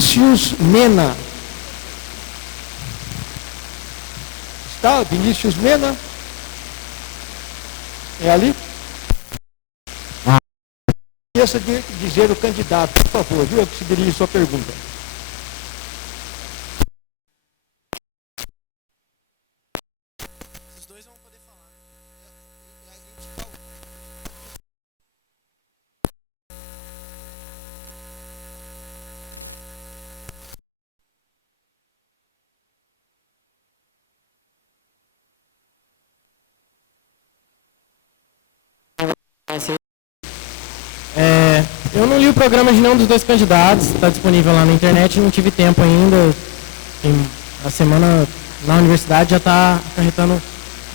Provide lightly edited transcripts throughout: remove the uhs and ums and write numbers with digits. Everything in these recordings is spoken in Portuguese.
Vinícius Mena. Está, Vinícius Mena? É ali? Não esqueça de dizer o candidato, por favor, viu? Que se dirige a sua pergunta. Os dois vão poder falar. Eu não li o programa de nenhum dos dois candidatos, está disponível lá na internet, não tive tempo ainda. A semana na universidade já está acarretando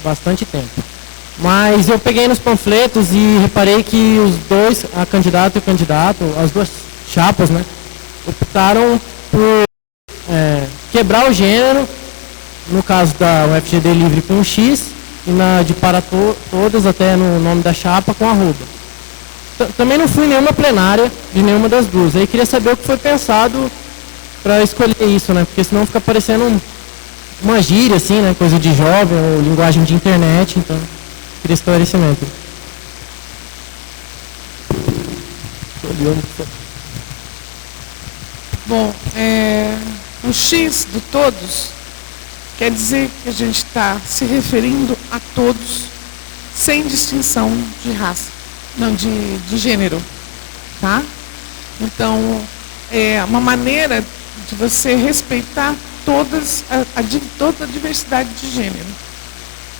bastante tempo. Mas eu peguei nos panfletos e reparei que os dois, a candidata e o candidato, as duas chapas, né, optaram por quebrar o gênero, no caso da UFGD Livre com X, e na de para todas, até no nome da chapa, com arroba. Também não fui em nenhuma plenária de nenhuma das duas. Aí queria saber o que foi pensado para escolher isso, né? Porque senão fica parecendo uma gíria, assim, né? Coisa de jovem, ou linguagem de internet. Então, queria esclarecimento. Bom, o X do todos quer dizer que a gente está se referindo a todos, sem distinção de raça. Não, de gênero, tá? Então, é uma maneira de você respeitar toda a diversidade de gênero.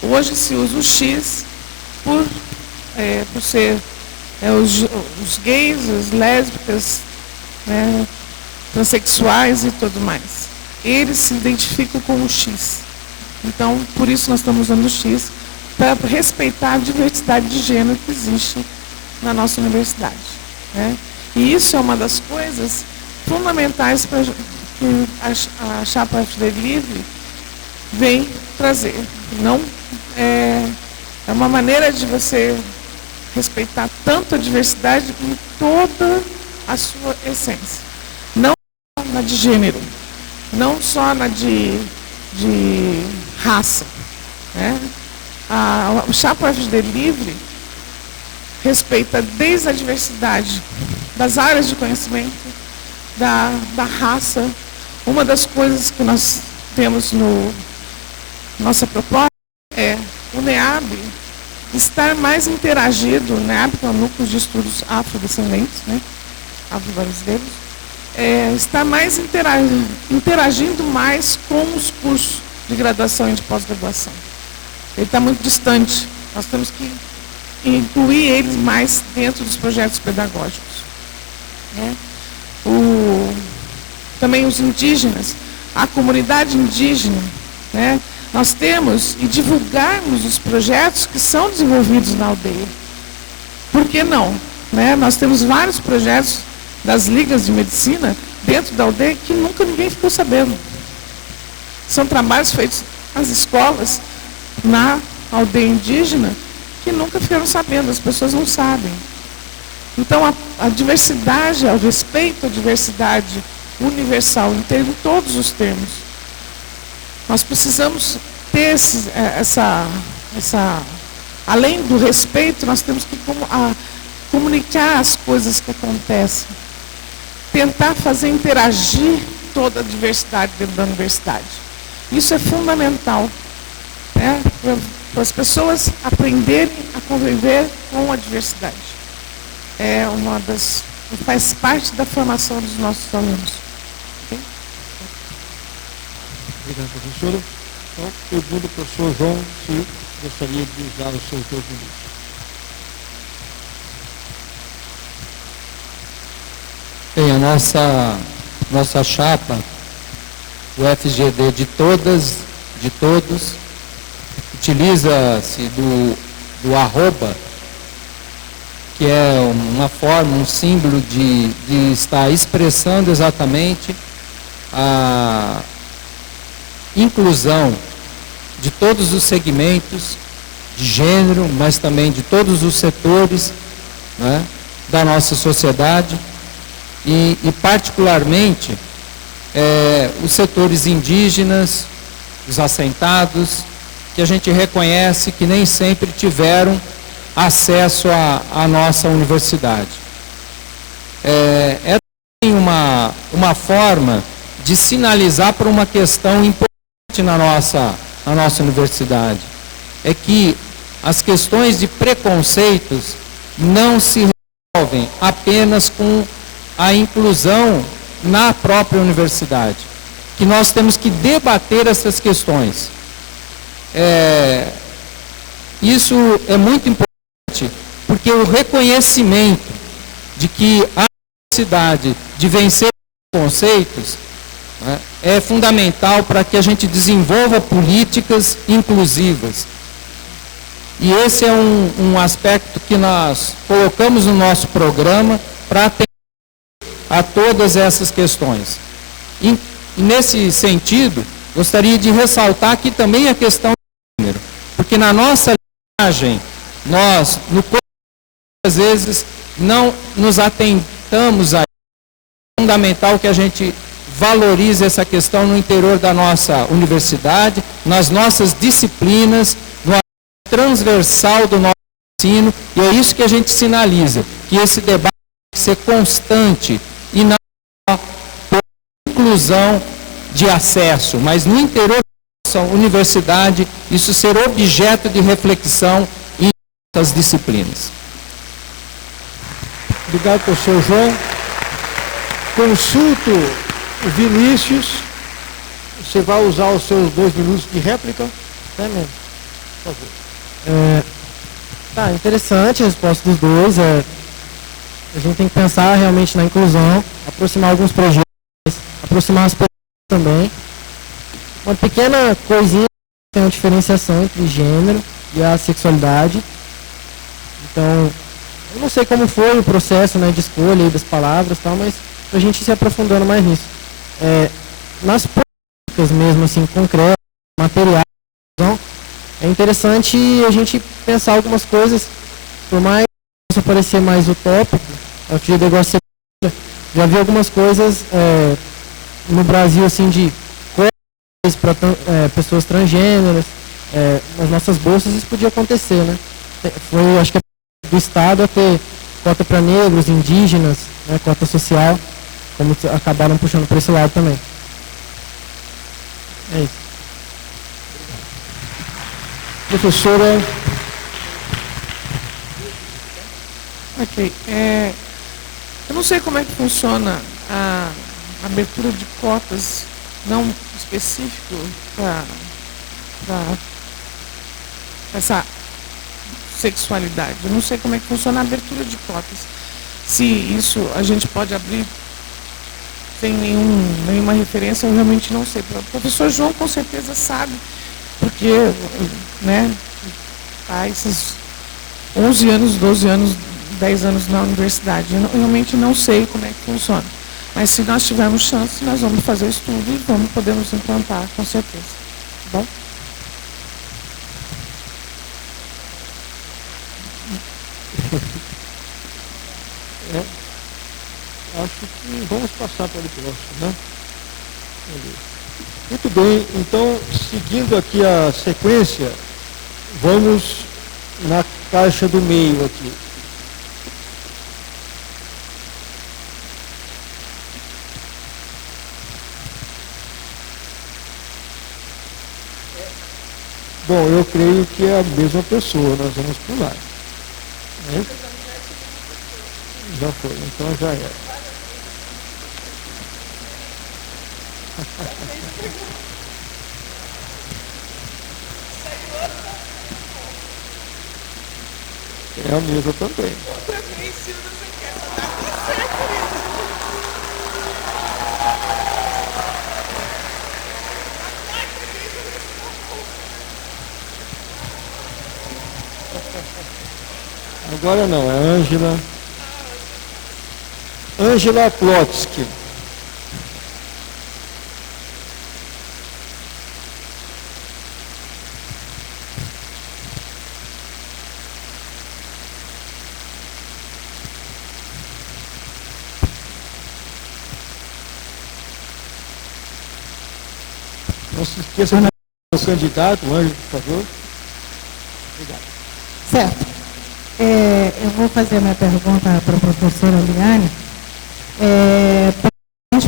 Hoje se usa o X por ser os gays, as lésbicas, né, transexuais e tudo mais. Eles se identificam com o X. Então, por isso nós estamos usando o X, para respeitar a diversidade de gênero que existe na nossa universidade, né? E isso é uma das coisas fundamentais para que a chapa FGD Livre vem trazer. Não é uma maneira de você respeitar tanto a diversidade em toda a sua essência, não só na de gênero, não só na de raça, né? A chapa FGD Livre respeita desde a diversidade das áreas de conhecimento, da raça. Uma das coisas que nós temos nossa proposta é o NEAB estar mais interagido, o NEAB, que é o Núcleo de Estudos Afrodescendentes, né? Afro-brasileiros, estar mais interagindo mais com os cursos de graduação e de pós-graduação. Ele está muito distante, nós temos que incluir eles mais dentro dos projetos pedagógicos, né? Também os indígenas, a comunidade indígena, né? Nós temos e divulgarmos os projetos que são desenvolvidos na aldeia. Por que não? Né? Nós temos vários projetos das ligas de medicina dentro da aldeia que nunca ninguém ficou sabendo. São trabalhos feitos nas escolas, na aldeia indígena, que nunca ficaram sabendo, as pessoas não sabem. Então, a diversidade, o respeito à diversidade universal, em todos os termos. Nós precisamos ter além do respeito, nós temos que comunicar as coisas que acontecem. Tentar fazer interagir toda a diversidade dentro da universidade. Isso é fundamental, né? Para as pessoas aprenderem a conviver com a diversidade. Faz parte da formação dos nossos alunos. Okay? Obrigado, professora. Então, pergunto ao professor João se gostaria de usar os seus 2 minutos. Bem, a nossa chapa, o FGD de todas, de todos, utiliza-se do arroba, que é uma forma, um símbolo de estar expressando exatamente a inclusão de todos os segmentos de gênero, mas também de todos os setores, né, da nossa sociedade e particularmente os setores indígenas, os assentados, que a gente reconhece que nem sempre tiveram acesso à nossa universidade. É também uma forma de sinalizar para uma questão importante na nossa universidade, é que as questões de preconceitos não se resolvem apenas com a inclusão na própria universidade, que nós temos que debater essas questões. Isso é muito importante, porque o reconhecimento de que a necessidade de vencer os conceitos, né, é fundamental para que a gente desenvolva políticas inclusivas. E esse é um aspecto que nós colocamos no nosso programa para atender a todas essas questões. E nesse sentido, gostaria de ressaltar aqui também a questão do gênero, porque na nossa linguagem, nós, muitas vezes, não nos atentamos a é fundamental que a gente valorize essa questão no interior da nossa universidade, nas nossas disciplinas, no transversal do nosso ensino, e é isso que a gente sinaliza, que esse debate tem que ser constante e não por inclusão de acesso, mas no interior da nossa universidade, isso ser objeto de reflexão em nossas disciplinas. Obrigado, professor João. Consulto o Vinícius. Você vai usar os seus 2 minutos de réplica? É mesmo. Por favor. Tá, interessante a resposta dos dois. A gente tem que pensar realmente na inclusão, aproximar alguns projetos, aproximar as pessoas também. Uma pequena coisinha, tem uma diferenciação entre gênero e a sexualidade. Então, eu não sei como foi o processo, né, de escolha das palavras e tal, mas a gente se aprofundando mais nisso. Nas práticas mesmo, assim, concretas, materiais, é interessante a gente pensar algumas coisas, por mais que possa parecer mais utópico, a partir do negócio, já vi algumas coisas no Brasil, assim, de coisas para pessoas transgêneras, nas nossas bolsas isso podia acontecer, né? Foi, acho que do Estado a ter cota para negros, indígenas, né, cota social, como acabaram puxando para esse lado também. É isso. Professora. Ok. Eu não sei como é que funciona a abertura de cotas não específico para essa sexualidade. Eu não sei como é que funciona a abertura de cotas. Se isso a gente pode abrir sem nenhuma referência, eu realmente não sei. O professor João com certeza sabe, porque, né, há esses 11 anos, 12 anos, 10 anos na universidade. Eu realmente não sei como é que funciona. Mas se nós tivermos chance, nós vamos fazer o estudo e podemos implantar, com certeza. Tá bom? Acho que vamos passar para o próximo, né? Muito bem, então, seguindo aqui a sequência, vamos na caixa do meio aqui. Bom, eu creio que é a mesma pessoa, nós vamos pular. Já foi, então já é. É a mesma também. Agora não, é Ângela. Ângela Plotsky. Não se esqueça do seu candidato, Ângelo, por favor. Obrigado. Certo. Eu vou fazer a minha pergunta para a professora Eliane,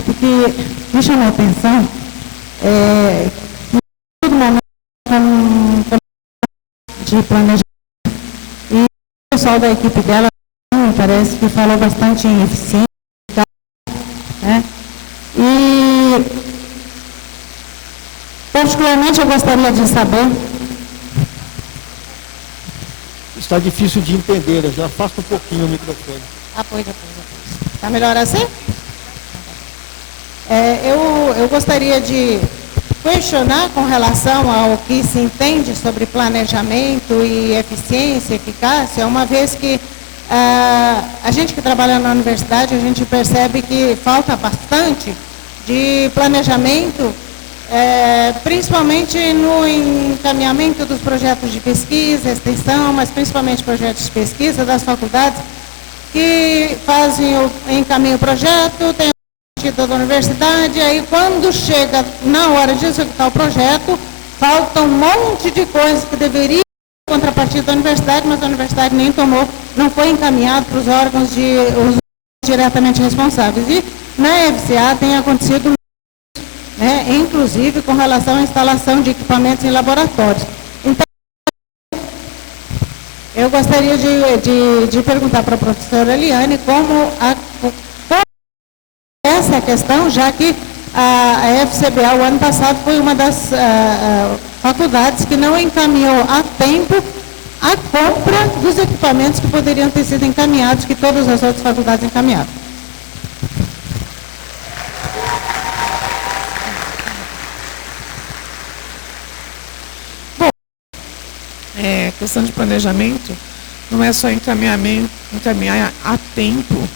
porque me chamou a atenção que todo momento de planejamento e o pessoal da equipe dela parece que falou bastante em eficiência, né? E particularmente eu gostaria de saber. Está difícil de entender, já afasta um pouquinho o microfone. Pois. Está melhor assim? Eu gostaria de questionar com relação ao que se entende sobre planejamento e eficiência, eficácia, uma vez que a gente que trabalha na universidade, a gente percebe que falta bastante de planejamento, principalmente no encaminhamento dos projetos de pesquisa, extensão, mas principalmente projetos de pesquisa das faculdades, que encaminham o projeto, tem da universidade, aí quando chega na hora de executar o projeto, falta um monte de coisas que deveria ser contrapartida da universidade, mas a universidade nem tomou, não foi encaminhado para os órgãos diretamente responsáveis. E na FCA tem acontecido, né, inclusive com relação à instalação de equipamentos em laboratórios. Então, eu gostaria de perguntar para a professora Eliane como essa questão, já que a FCBA, o ano passado, foi uma das faculdades que não encaminhou a tempo a compra dos equipamentos que poderiam ter sido encaminhados, que todas as outras faculdades encaminharam. Bom, questão de planejamento não é só encaminhar a tempo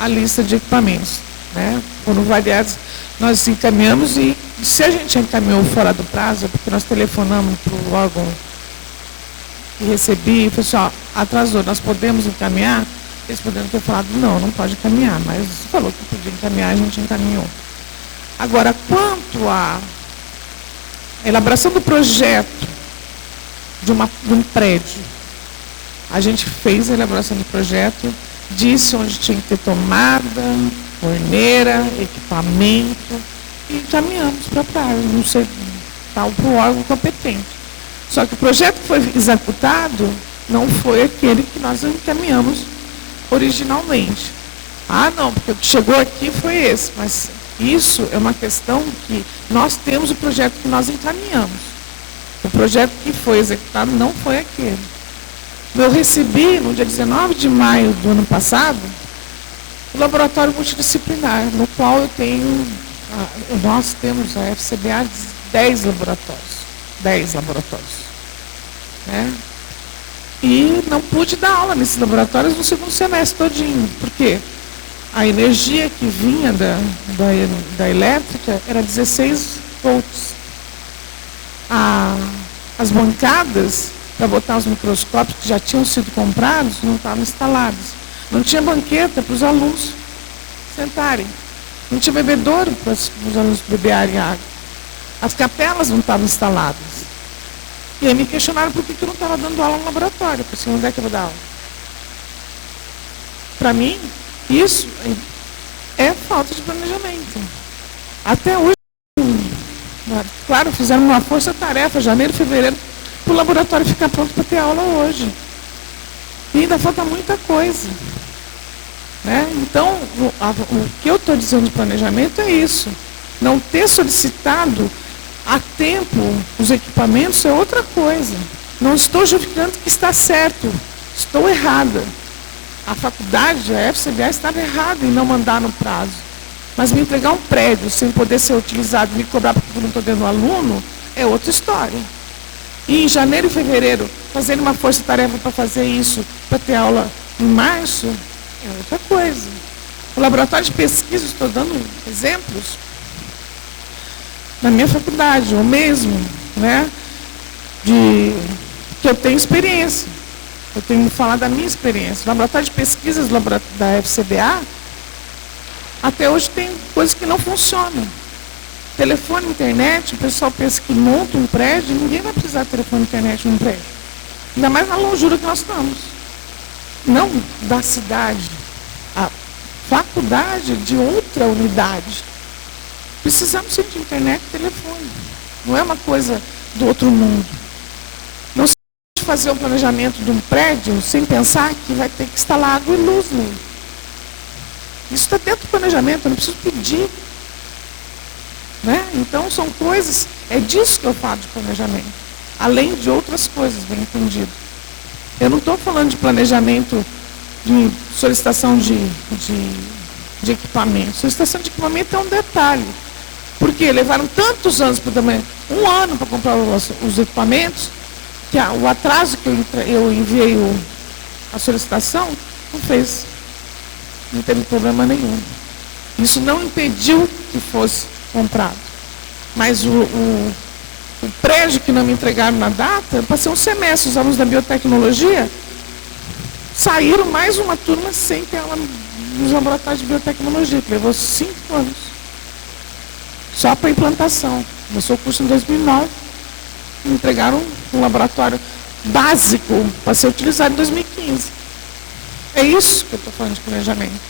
a lista de equipamentos, né? Foram variados, nós encaminhamos e se a gente encaminhou fora do prazo, é porque nós telefonamos para o órgão que recebi e falou assim, atrasou, nós podemos encaminhar? Eles poderiam ter falado, não pode encaminhar, mas falou que podia encaminhar, a gente encaminhou. Agora, quanto à elaboração do projeto de um prédio, a gente fez a elaboração do projeto, disse onde tinha que ter tomada, torneira, equipamento, e encaminhamos para a praia, não sei, para o órgão competente. Só que o projeto que foi executado não foi aquele que nós encaminhamos originalmente. Não, porque o que chegou aqui foi esse, mas isso é uma questão que nós temos o projeto que nós encaminhamos. O projeto que foi executado não foi aquele. Eu recebi, no dia 19 de maio do ano passado, o laboratório multidisciplinar, no qual nós temos a FCBA 10 laboratórios. 10 laboratórios. Né? E não pude dar aula nesses laboratórios no segundo semestre todinho. Por quê? A energia que vinha da elétrica era 16 volts. As bancadas para botar os microscópios que já tinham sido comprados não estavam instalados. Não tinha banqueta para os alunos sentarem. Não tinha bebedouro para os alunos beberem água. As capelas não estavam instaladas. E aí me questionaram por que eu não estava dando aula no laboratório. Eu falei, onde é que eu vou dar aula? Para mim, isso é falta de planejamento. Até hoje, claro, fizeram uma força-tarefa, janeiro, fevereiro, para o laboratório ficar pronto para ter aula hoje. E ainda falta muita coisa. Né? Então, o que eu estou dizendo de planejamento é isso. Não ter solicitado a tempo os equipamentos é outra coisa. Não estou justificando que está certo. Estou errada. A faculdade, a FCBA, estava errada em não mandar no prazo. Mas me entregar um prédio sem poder ser utilizado e me cobrar porque eu não estou dando aluno é outra história. E em janeiro e fevereiro, fazendo uma força-tarefa para fazer isso, para ter aula em março, é outra coisa. O laboratório de pesquisa, estou dando exemplos, na minha faculdade, ou mesmo, né, que eu tenho experiência. Eu tenho que falar da minha experiência. O laboratório de pesquisas da FCBA, até hoje tem coisas que não funcionam. Telefone, internet, o pessoal pensa que monta um prédio, ninguém vai precisar de telefone, internet num prédio. Ainda mais na longura que nós estamos. Não da cidade, a faculdade de outra unidade. Precisamos sim de internet e telefone. Não é uma coisa do outro mundo. Não se pode fazer um planejamento de um prédio sem pensar que vai ter que instalar água e luz nele. Isso está dentro do planejamento, eu não preciso pedir. Né? Então, são coisas, é disso que eu falo de planejamento, além de outras coisas, bem entendido. Eu não estou falando de planejamento de solicitação de equipamento. Solicitação de equipamento é um detalhe, porque levaram tantos anos, um ano para comprar os equipamentos, que o atraso que eu enviei a solicitação, não teve problema nenhum. Isso não impediu que fosse comprado. Mas o prédio que não me entregaram na data, eu passei um semestre, os alunos da biotecnologia saíram mais uma turma sem ter ela nos laboratórios de biotecnologia, que levou 5 anos. Só para implantação. Começou o curso em 2009, me entregaram um laboratório básico para ser utilizado em 2015. É isso que eu estou falando de planejamento.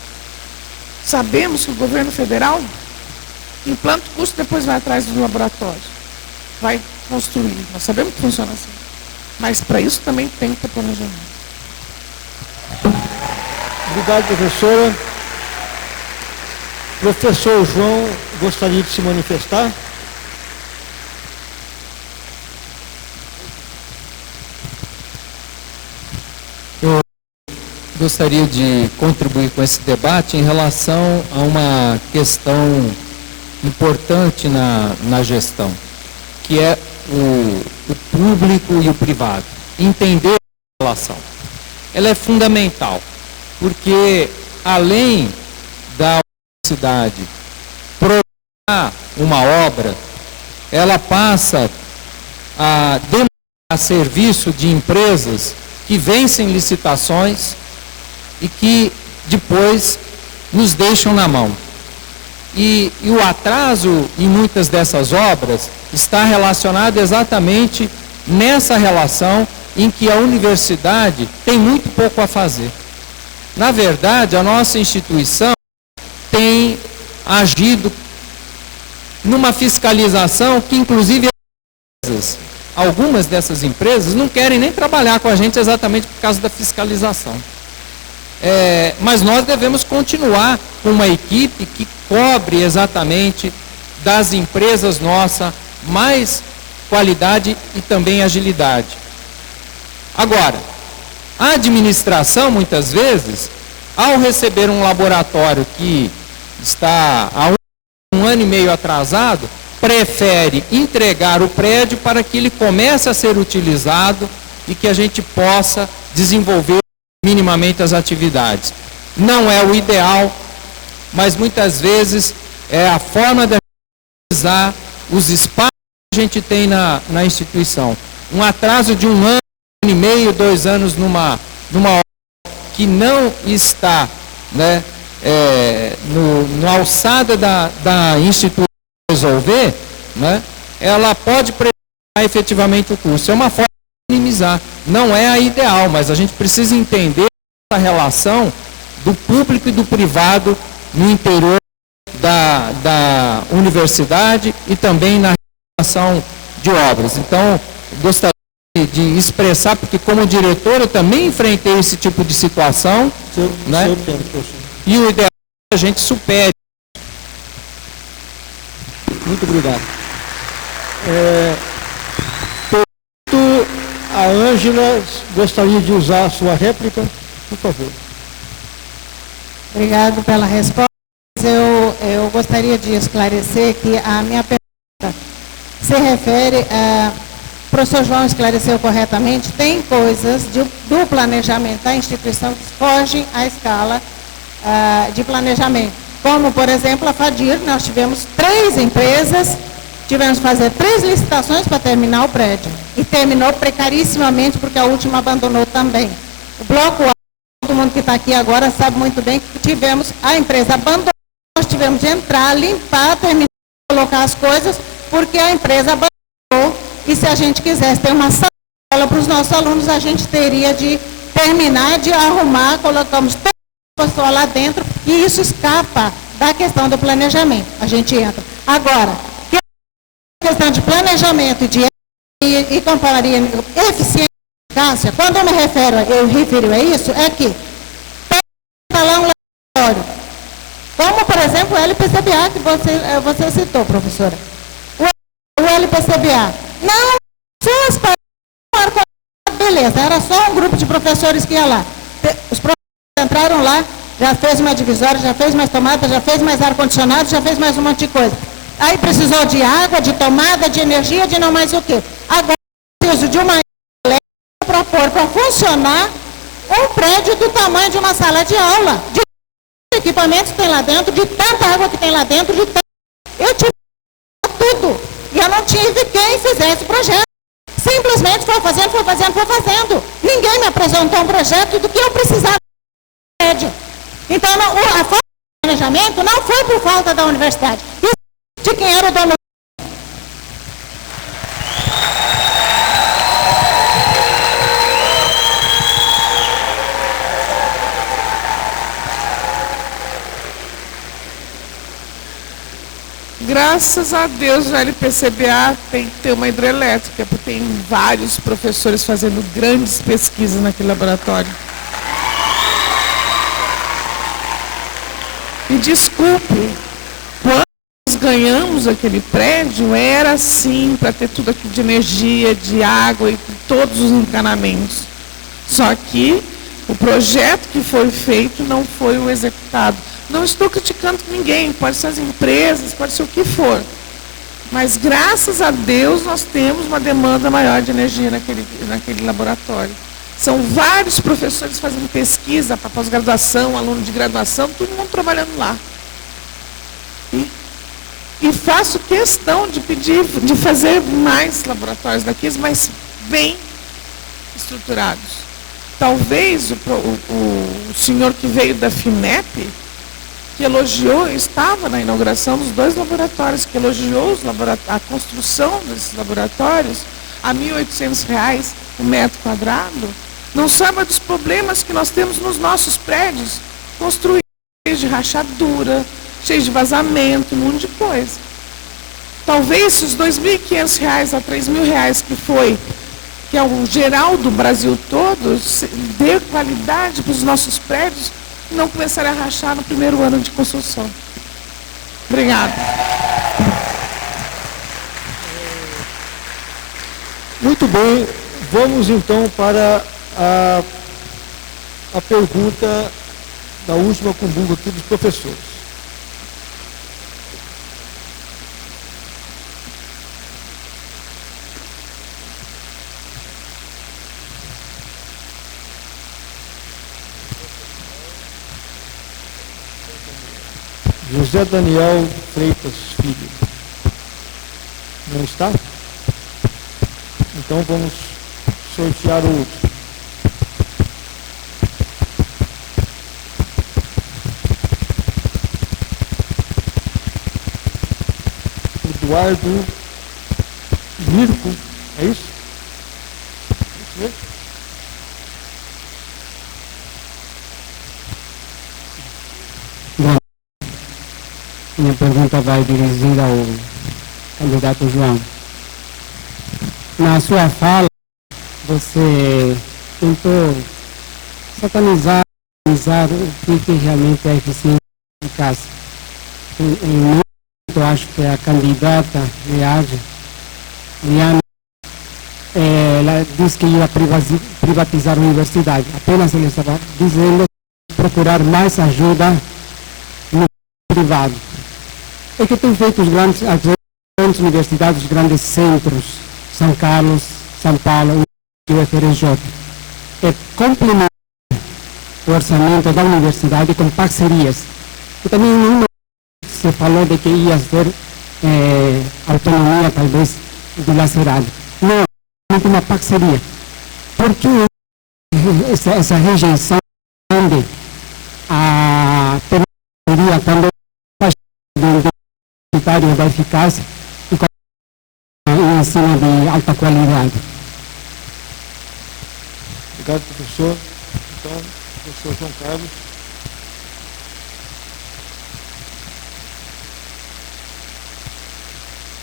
Sabemos que o governo federal implanta o curso, depois vai atrás do laboratório. Vai construir. Nós sabemos que funciona assim. Mas para isso também tem que ter planejamento. Obrigado, professora. Professor João, gostaria de se manifestar? Eu gostaria de contribuir com esse debate em relação a uma questão importante na gestão, que é o público e o privado. Entender a relação. Ela é fundamental, porque além da universidade projetar uma obra, ela passa a demandar serviço de empresas que vencem licitações e que depois nos deixam na mão. E o atraso em muitas dessas obras está relacionado exatamente nessa relação em que a universidade tem muito pouco a fazer. Na verdade, a nossa instituição tem agido numa fiscalização que, inclusive, algumas dessas empresas não querem nem trabalhar com a gente exatamente por causa da fiscalização. Mas nós devemos continuar com uma equipe que cobre exatamente das empresas nossas mais qualidade e também agilidade. Agora, a administração, muitas vezes, ao receber um laboratório que está há um ano e meio atrasado, prefere entregar o prédio para que ele comece a ser utilizado e que a gente possa desenvolver minimamente as atividades. Não é o ideal, mas muitas vezes é a forma de utilizar os espaços que a gente tem na instituição. Um atraso de 1 ano e meio, 2 anos numa obra que não está, né, na alçada da instituição resolver, né, ela pode prejudicar efetivamente o curso. É uma forma de minimizar. Não é a ideal, mas a gente precisa entender essa relação do público e do privado no interior da universidade e também na relação de obras. Então, gostaria de expressar, porque como diretor eu também enfrentei esse tipo de situação, né? E o ideal é que a gente supere. Muito obrigado. A Ângela gostaria de usar a sua réplica, por favor. Obrigado pela resposta. Eu gostaria de esclarecer que a minha pergunta se refere o professor João esclareceu corretamente, tem coisas do planejamento da instituição que fogem à escala de planejamento. Como, por exemplo, a FADIR, nós tivemos 3 empresas, tivemos que fazer 3 licitações para terminar o prédio. E terminou precarissimamente, porque a última abandonou também. O bloco A, todo mundo que está aqui agora sabe muito bem que tivemos a empresa abandonada, nós tivemos de entrar, limpar, terminar colocar as coisas, porque a empresa abandonou, e se a gente quisesse ter uma sala para os nossos alunos, a gente teria de terminar de arrumar, colocamos toda a pessoa lá dentro, e isso escapa da questão do planejamento. A gente entra. Agora, questão de planejamento e companhia eficiência e eficácia, quando eu refiro a isso, é que instalar um laboratório, como, por exemplo, o LPCBA, que você citou, professora. O LPCBA. Não, pessoas para beleza, era só um grupo de professores que ia lá. Os professores entraram lá, já fez uma divisória, já fez mais tomada, já fez mais ar-condicionado, já fez mais um monte de coisa. Aí precisou de água, de tomada, de energia, de não mais o quê. Agora preciso de uma elétrica para pôr para funcionar um prédio do tamanho de uma sala de aula. De equipamentos que tem lá dentro, de tanta água que tem lá dentro, eu tive tudo. E eu não tive quem fizesse o projeto. Simplesmente foi fazendo. Ninguém me apresentou um projeto do que eu precisava do prédio. Então, a falta de planejamento não foi por falta da universidade. E de quem era o dono. Graças a Deus o LPCBA tem que ter uma hidrelétrica, porque tem vários professores fazendo grandes pesquisas naquele laboratório. E desculpe, quando nós ganhamos aquele prédio, era assim, para ter tudo aquilo de energia, de água e todos os encanamentos. Só que o projeto que foi feito não foi o executado. Não estou criticando ninguém, pode ser as empresas, pode ser o que for. Mas, graças a Deus, nós temos uma demanda maior de energia naquele laboratório. São vários professores fazendo pesquisa para pós-graduação, aluno de graduação, todo mundo trabalhando lá. E faço questão de pedir, de fazer mais laboratórios daqueles, mas bem estruturados. Talvez o senhor que veio da FINEP, que elogiou, estava na inauguração dos 2 laboratórios, que elogiou a construção desses laboratórios a R$ 1.800 o metro quadrado, não sabe dos problemas que nós temos nos nossos prédios, construídos cheios de rachadura, cheios de vazamento, um monte de coisa. Talvez se os R$ 2.500 a R$ 3.000 que é o geral do Brasil todo, dê qualidade para os nossos prédios, não começarem a rachar no primeiro ano de construção. Obrigada. Muito bem, vamos então para a pergunta da última cumbuga aqui dos professores. José Daniel Freitas Filho. Não está? Então vamos sortear o outro. Eduardo Mirko, é isso? Isso mesmo? Bom, minha pergunta vai dirigida ao candidato João. Na sua fala, você tentou satanizar o que realmente é eficiência e eficácia. Eu acho que a candidata Liana, ela disse que ia privatizar a universidade. Apenas ele estava dizendo procurar mais ajuda no privado. É que tem feito as grandes universidades, os grandes centros, São Carlos, São Paulo e o UFRJ. É complementar o orçamento da universidade com parcerias. E também se falou de que ia ter autonomia, talvez, dilacerada. Não, é uma parceria. Por que essa rejeição de a teoria quando comunitário da eficácia e com um ensino de alta qualidade. Obrigado, professor. Então, professor João Carlos.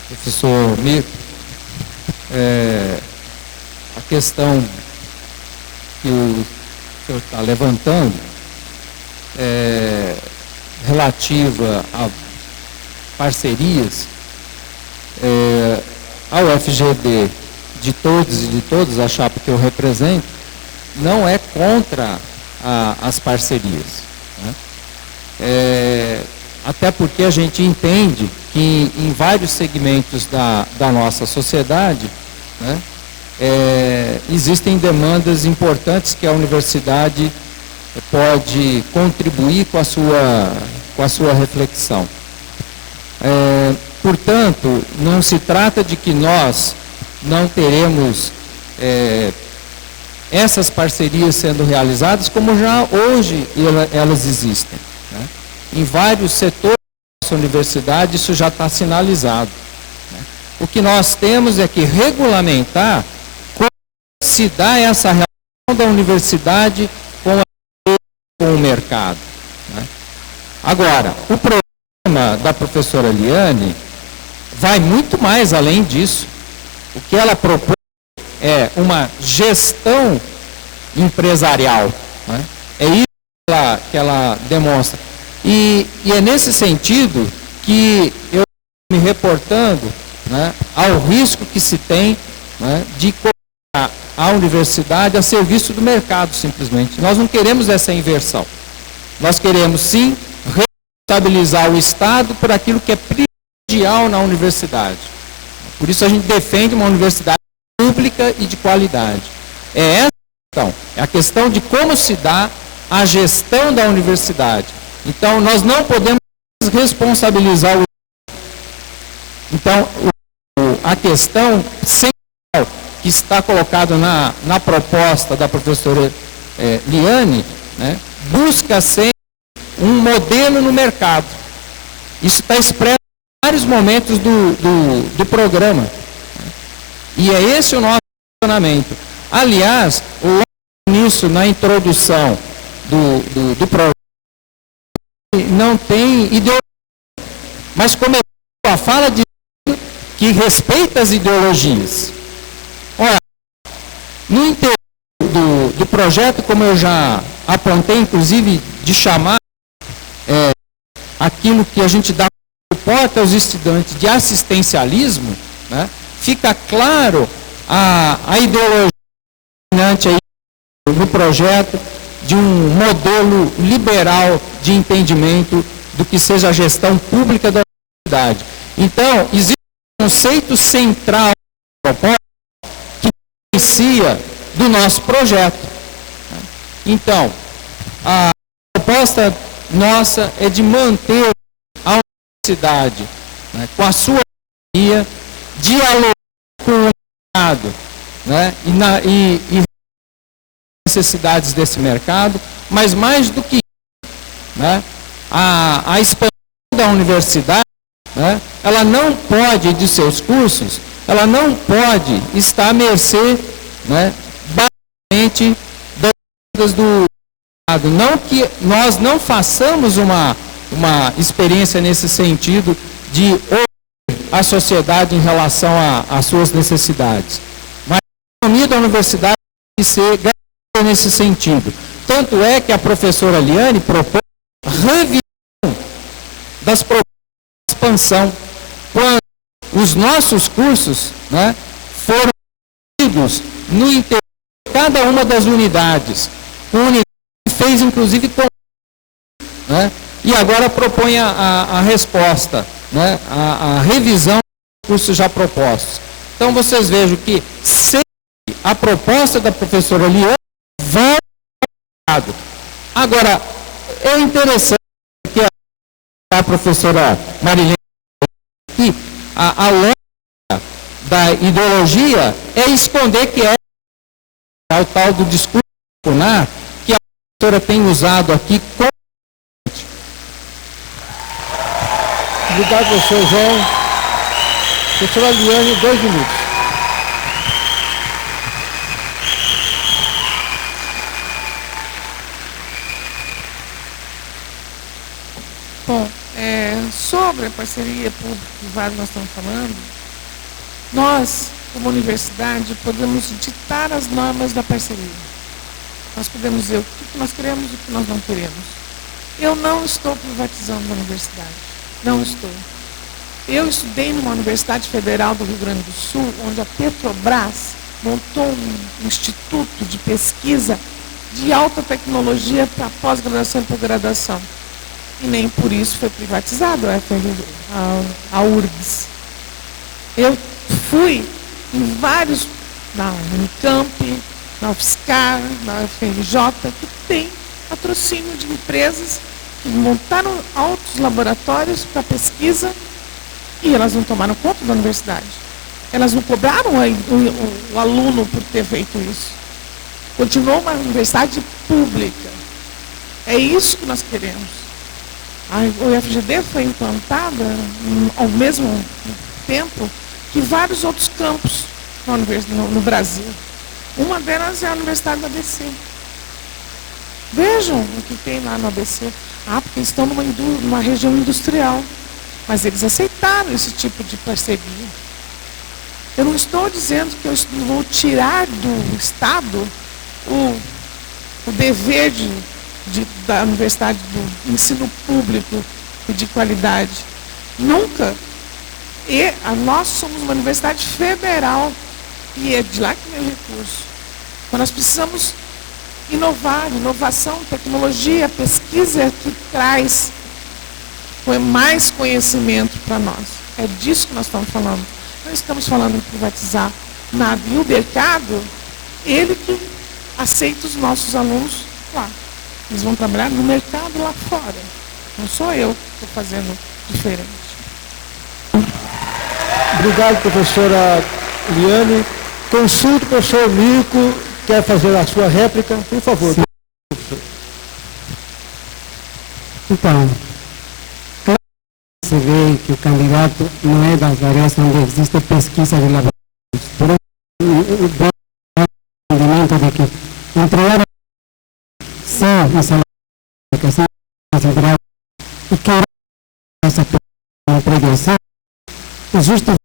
Professor Mirko, a questão que o senhor está levantando relativa a parcerias, a UFGD, de todos e de todas, a chapa que eu represento, não é contra as parcerias, né? Até porque a gente entende que em vários segmentos da nossa sociedade, né, existem demandas importantes que a universidade pode contribuir com a sua reflexão. Portanto, não se trata de que nós não teremos essas parcerias sendo realizadas, como já hoje elas existem, né? Em vários setores da nossa universidade isso já está sinalizado, né? O que nós temos é que regulamentar como se dá essa relação da universidade com o mercado, né? Agora, o programa da professora Liane vai muito mais além disso. O que ela propõe é uma gestão empresarial, né? É isso que ela demonstra. E é nesse sentido que eu estou me reportando, né, ao risco que se tem, né, de colocar a universidade a serviço do mercado, simplesmente. Nós não queremos essa inversão. Nós queremos, sim, responsabilizar o Estado por aquilo que é primordial na universidade. Por isso a gente defende uma universidade pública e de qualidade. É essa a questão. É a questão de como se dá a gestão da universidade. Então, nós não podemos responsabilizar o... Então, a questão central que está colocada na proposta da professora Liane, né, busca ser um modelo no mercado. Isso está expresso em vários momentos do programa. E é esse o nosso posicionamento. Aliás, nisso, na introdução do programa, não tem ideologia, mas começou a fala de que respeita as ideologias. Olha, no interior do projeto, como eu já apontei, inclusive, de chamar aquilo que a gente dá suporte aos estudantes de assistencialismo, né, fica claro a ideologia dominante aí no projeto de um modelo liberal de entendimento do que seja a gestão pública da universidade. Então, existe um conceito central que diferencia do nosso projeto. Então, a proposta nossa é de manter a universidade, né, com a sua autonomia, dialogar com o mercado, né, e necessidades desse mercado, mas mais do que isso, né, a expansão da universidade, né, ela não pode, de seus cursos, ela não pode estar à mercê, né, basicamente das demandas do mercado. Não que nós não façamos uma experiência nesse sentido de ouvir a sociedade em relação às suas necessidades, mas a autonomia da universidade tem que ser nesse sentido. Tanto é que a professora Liane propõe revisão das propostas de expansão, quando os nossos cursos, né, foram divididos no interior de cada uma das unidades. Uma unidade fez, inclusive, né, e agora propõe a resposta, né, a revisão dos cursos já propostos. Então, vocês vejam que sempre a proposta da professora Liane vai ao mercado. Agora, é interessante que a professora Marilene aqui, a lógica da ideologia é esconder que é o tal do discurso popular que a professora tem usado aqui. Obrigado, professor João. Professora Liane, 2 minutos. Bom, sobre a parceria público-privada que nós estamos falando, nós, como universidade, podemos ditar as normas da parceria. Nós podemos dizer o que nós queremos e o que nós não queremos. Eu não estou privatizando a universidade. Não estou. Eu estudei numa universidade federal do Rio Grande do Sul, onde a Petrobras montou um instituto de pesquisa de alta tecnologia para pós-graduação e pós-graduação. E nem por isso foi privatizado a URGS. Eu fui em vários, na Unicamp, na UFSCar, na UFRJ, que tem patrocínio de empresas que montaram altos laboratórios para pesquisa e elas não tomaram conta da universidade. Elas não cobraram o aluno por ter feito isso. Continuou uma universidade pública. É isso que nós queremos. A UFGD foi implantada ao mesmo tempo que vários outros campos no Brasil. Uma delas é a Universidade do ABC. Vejam o que tem lá no ABC. Porque eles estão numa região industrial. Mas eles aceitaram esse tipo de parceria. Eu não estou dizendo que eu vou tirar do Estado o dever da universidade, do ensino público e de qualidade. Nunca. Nós somos uma universidade federal e é de lá que vem o recurso. Então nós precisamos inovar, inovação, tecnologia, pesquisa que traz mais conhecimento para nós. É disso que nós estamos falando. Não estamos falando em privatizar nada. E o mercado, ele que aceita os nossos alunos lá. Eles vão trabalhar no mercado lá fora. Não sou eu que estou fazendo diferente. Obrigado, professora Liane. Consulto o professor Mirko, quer fazer a sua réplica? Por favor. Sim. Então, se vê que o candidato não é das áreas onde existe pesquisa de laboratórios. Por isso, o entendimento de que entregar sem essa sem considerar e que essa prevenção é justo.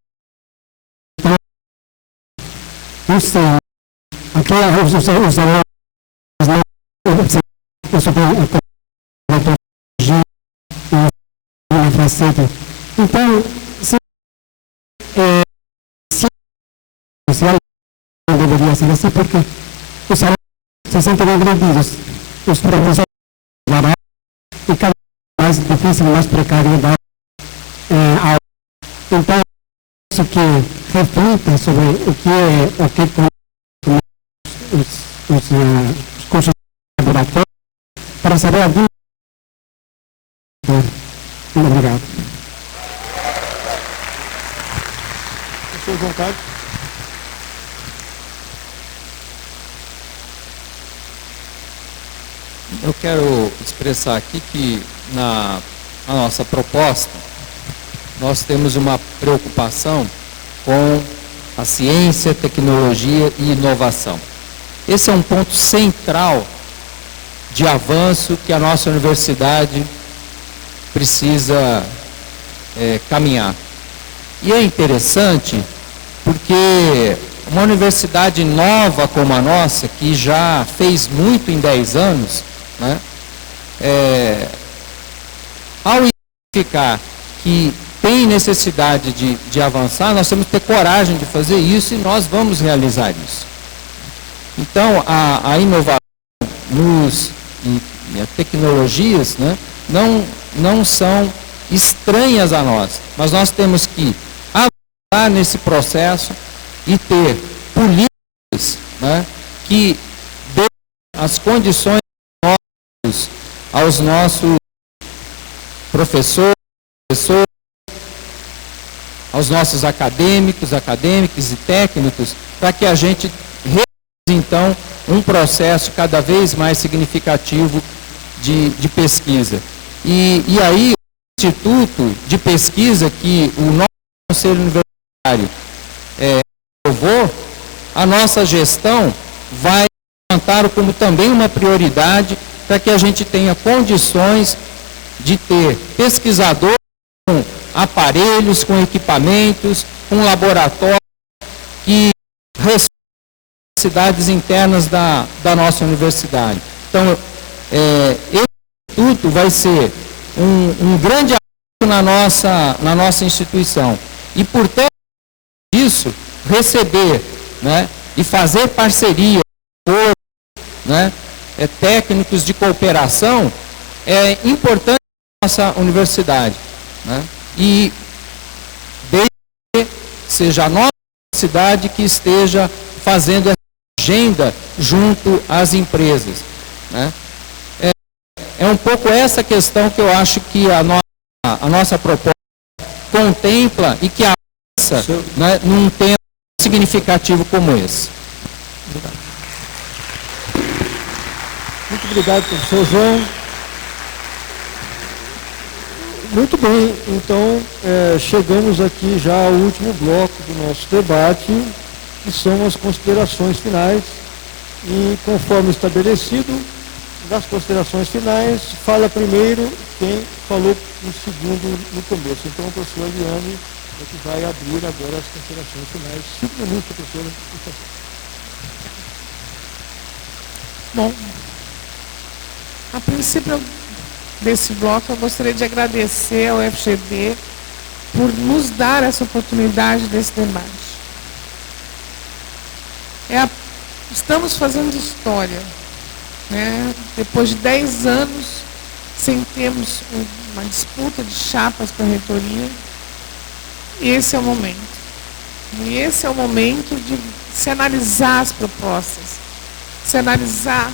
Não sei, aqui os alunos então, se social não deveria ser assim, porque os alunos se sentem agredidos, os professores e cada vez mais difícil, mais precário da aula. Então, isso que reflita sobre o que os cursos de laboratório para saber a vida. Muito obrigado. Professor João Carlos. Eu quero expressar aqui que na nossa proposta nós temos uma preocupação com a ciência, tecnologia e inovação. Esse é um ponto central de avanço que a nossa universidade precisa caminhar. E é interessante porque uma universidade nova como a nossa, que já fez muito em 10 anos, né, ao identificar que tem necessidade de avançar, nós temos que ter coragem de fazer isso e nós vamos realizar isso. Então, a inovação e as tecnologias, né, não são estranhas a nós, mas nós temos que avançar nesse processo e ter políticas, né, que dêem as condições aos nossos professores, aos nossos acadêmicos e técnicos, para que a gente realize, então, um processo cada vez mais significativo de pesquisa. E aí, instituto de pesquisa que o nosso Conselho Universitário aprovou, a nossa gestão vai levantar como também uma prioridade para que a gente tenha condições de ter pesquisadores com aparelhos, com equipamentos, com laboratórios que respondem às necessidades internas da nossa universidade. Então, esse instituto vai ser um grande apoio na nossa instituição. E, por ter isso, receber, né, e fazer parceria com, né, técnicos de cooperação é importante para a nossa universidade, né? E desde que seja a nossa universidade que esteja fazendo essa agenda junto às empresas, né? É um pouco essa questão que eu acho que a nossa proposta contempla e que avança, né, num tempo significativo como esse. Muito obrigado, professor João. Muito bem, então chegamos aqui já ao último bloco do nosso debate, que são as considerações finais. E conforme estabelecido, das considerações finais, fala primeiro quem falou no segundo no começo. Então, a professora Eliane é que vai abrir agora as considerações finais. 5 minutos, professora. Bom, a princípio desse bloco, eu gostaria de agradecer ao FGD por nos dar essa oportunidade desse debate. Estamos fazendo história, né? Depois de 10 anos, sem termos uma disputa de chapas para a reitoria, esse é o momento. E esse é o momento de se analisar as propostas, se analisar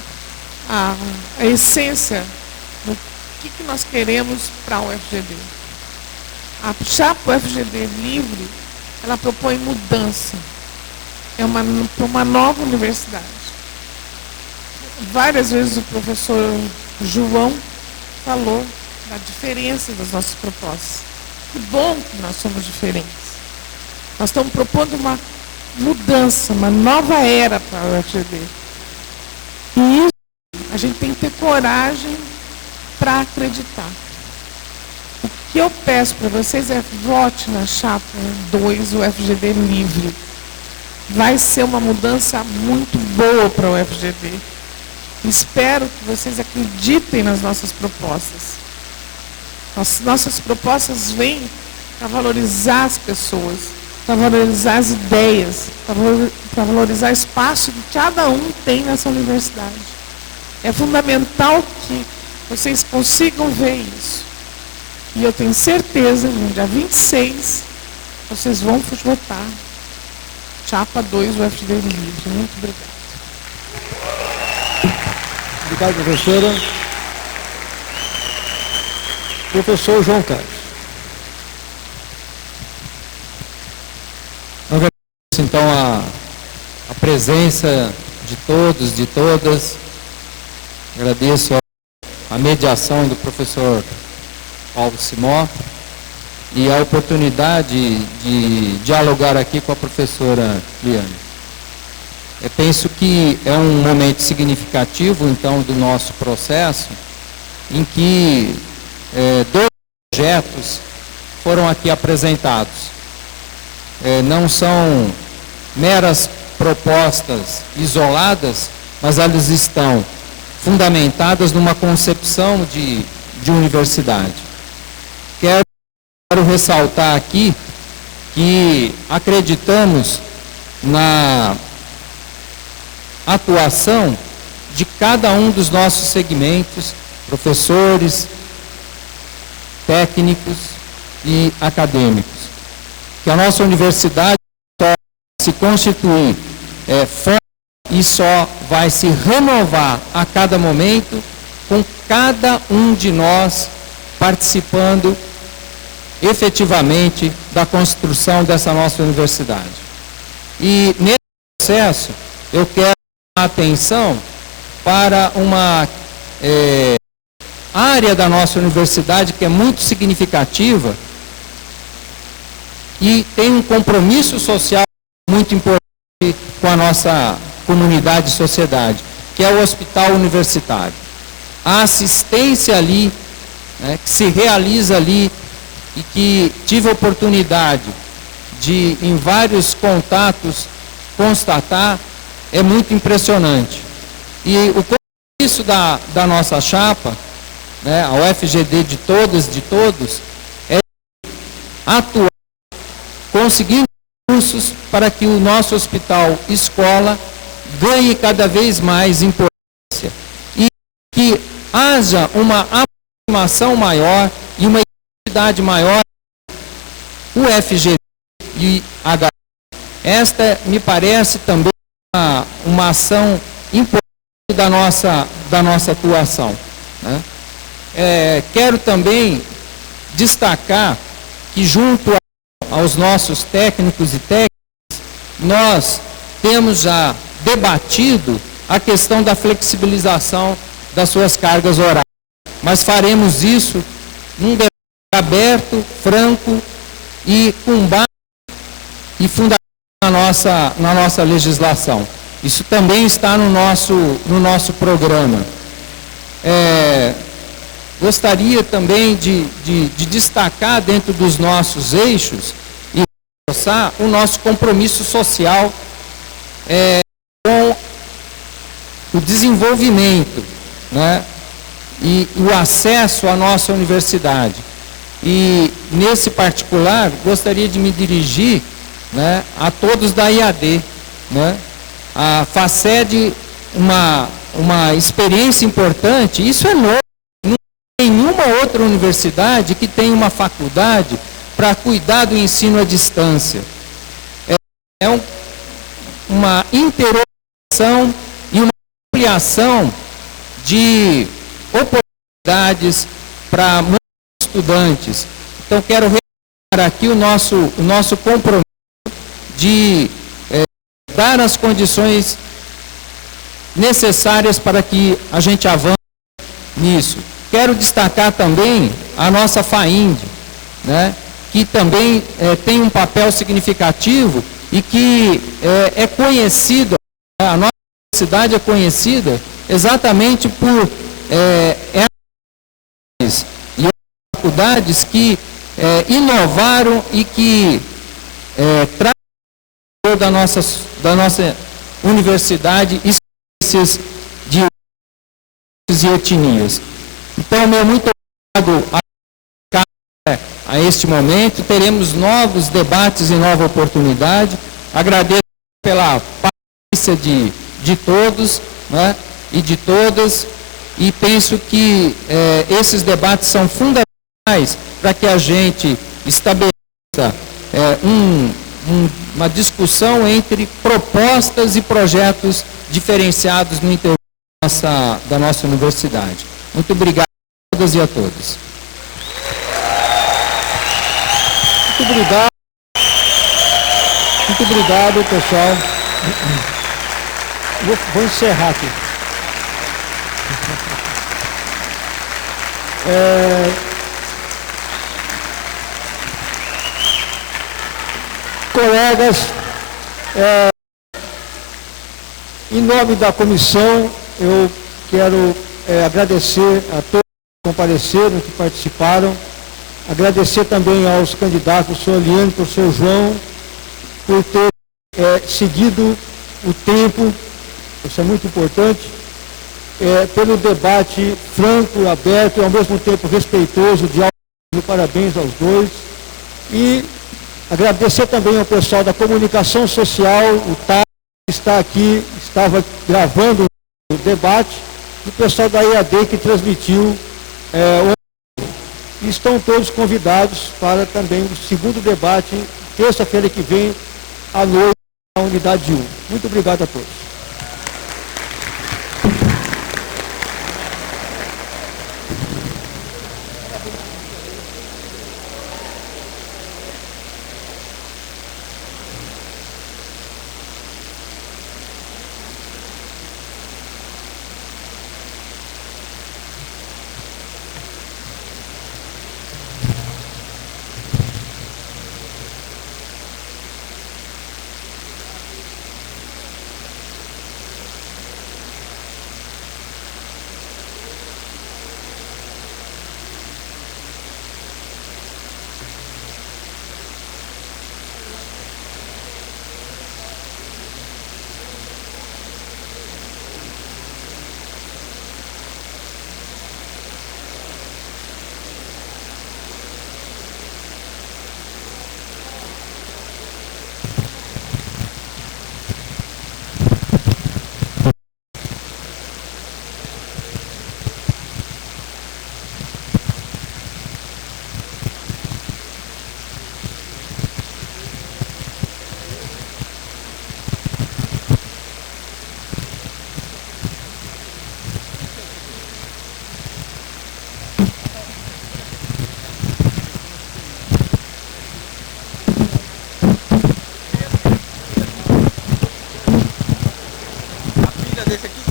a essência do que nós queremos para o FGD. A chapa FGD livre, ela propõe mudança. É uma nova universidade. Várias vezes o professor João falou da diferença das nossas propostas. Que bom que nós somos diferentes. Nós estamos propondo uma mudança, uma nova era para o FGD. E isso a gente tem que ter coragem para acreditar. O que eu peço para vocês é vote na chapa 2, o FGD livre. Vai ser uma mudança muito boa para o FGD. Espero que vocês acreditem nas nossas propostas. Nossas propostas vêm para valorizar as pessoas, para valorizar as ideias, para valorizar o espaço que cada um tem nessa universidade. É fundamental que vocês consigam ver isso. E eu tenho certeza, no dia 26, vocês vão votar chapa 2 do FGD livre. Muito obrigada. Obrigado, professora. Professor João Carlos. Eu agradeço, então, a presença de todos, de todas. Agradeço a mediação do professor Paulo Simó e a oportunidade de dialogar aqui com a professora Liane. Eu penso que é um momento significativo, então, do nosso processo, em que 2 projetos foram aqui apresentados. Não são meras propostas isoladas, mas elas estão fundamentadas numa concepção de universidade. Quero ressaltar aqui que acreditamos na atuação de cada um dos nossos segmentos, professores, técnicos e acadêmicos. Que a nossa universidade só se constituir forte e só vai se renovar a cada momento com cada um de nós participando efetivamente da construção dessa nossa universidade. E nesse processo eu quero chamar a atenção para uma área área da nossa universidade que é muito significativa e tem um compromisso social muito importante com a nossa comunidade e sociedade, que é o hospital universitário. A assistência ali, né, que se realiza ali e que tive a oportunidade de, em vários contatos, constatar, é muito impressionante. E o compromisso da nossa chapa, né, a UFGD de todas, de todos, é atuar, conseguir recursos para que o nosso hospital escola ganhe cada vez mais importância e que haja uma aproximação maior e uma identidade maior o FGD e H. Esta me parece também uma ação importante da nossa atuação, né? Quero também destacar que junto aos nossos técnicos e técnicas, nós temos já debatido a questão da flexibilização das suas cargas horárias. Mas faremos isso num debate aberto, franco e com base e fundamento na nossa legislação. Isso também está no nosso programa. Gostaria também de destacar dentro dos nossos eixos e reforçar o nosso compromisso social com o desenvolvimento, né, e o acesso à nossa universidade. E, nesse particular, gostaria de me dirigir, né, a todos da IAD. Né? A FACED, uma experiência importante, isso é novo. Não tem nenhuma outra universidade que tenha uma faculdade para cuidar do ensino à distância. Uma interrogação e uma ampliação de oportunidades para muitos estudantes. Então, quero reforçar aqui o nosso compromisso de dar as condições necessárias para que a gente avance nisso. Quero destacar também a nossa FAIND, né, que também tem um papel significativo e que é conhecida, a nossa universidade é conhecida exatamente por e faculdades que inovaram e que trazem da nossa universidade experiências de e etnias. Então, meu muito obrigado a este momento. Teremos novos debates e nova oportunidade. Agradeço pela paciência de todos, né, e de todas, e penso que esses debates são fundamentais para que a gente estabeleça uma discussão entre propostas e projetos diferenciados no interior da nossa universidade. Muito obrigado a todas e a todos. Muito obrigado, pessoal. Vou encerrar aqui. Colegas, em nome da comissão, eu quero agradecer a todos que compareceram, que participaram, agradecer também aos candidatos, professor Eliane, professor João, por ter seguido o tempo, isso é muito importante, pelo debate franco, aberto e ao mesmo tempo respeitoso, parabéns aos dois. E agradecer também ao pessoal da comunicação social, o TAR, que está aqui, estava gravando o debate, e o pessoal da IAD que transmitiu e estão todos convidados para também o segundo debate, terça-feira que vem, à noite, na unidade 1. Muito obrigado a todos. desse aqui?